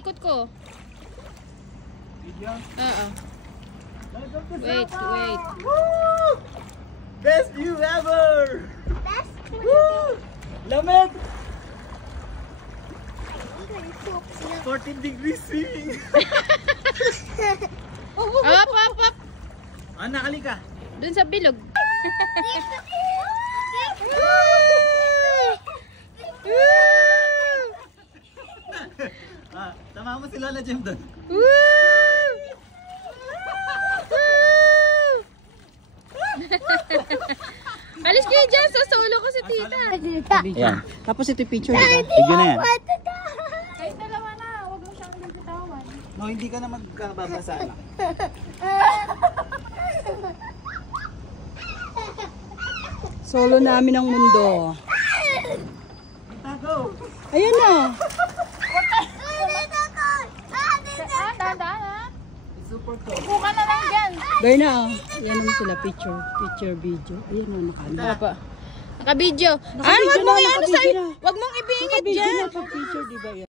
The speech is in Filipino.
ikot ko. Video? Oo. Wait, wait. Woo! Best view ever! Best Woo! Lamig! view. 14 degrees swimming! Up, up, up. Ah, nakali ka! Dun sa bilog. Ah, tama mo si Lola Jem doon. Alis kayo dyan, sa solo ko si tita. Ayan. Tapos ito yung picture, diba? Video na yan. Kahit dalawa na, huwag mo siyang nagbitawan. No, hindi ka na magkababasa na. Solo namin ang mundo. Tita, go! Ayan na. Dahan-dahan ha. Super to. Buka na lang dyan. Berna, ayan naman sila picture, video. Ayan na, nakaano. Apa. Naka-video. Naka-video Wag mong na, i-ano naka-video sa'yo. na. Wag mong ibingit Naka-video dyan. na pag picture, diba yan?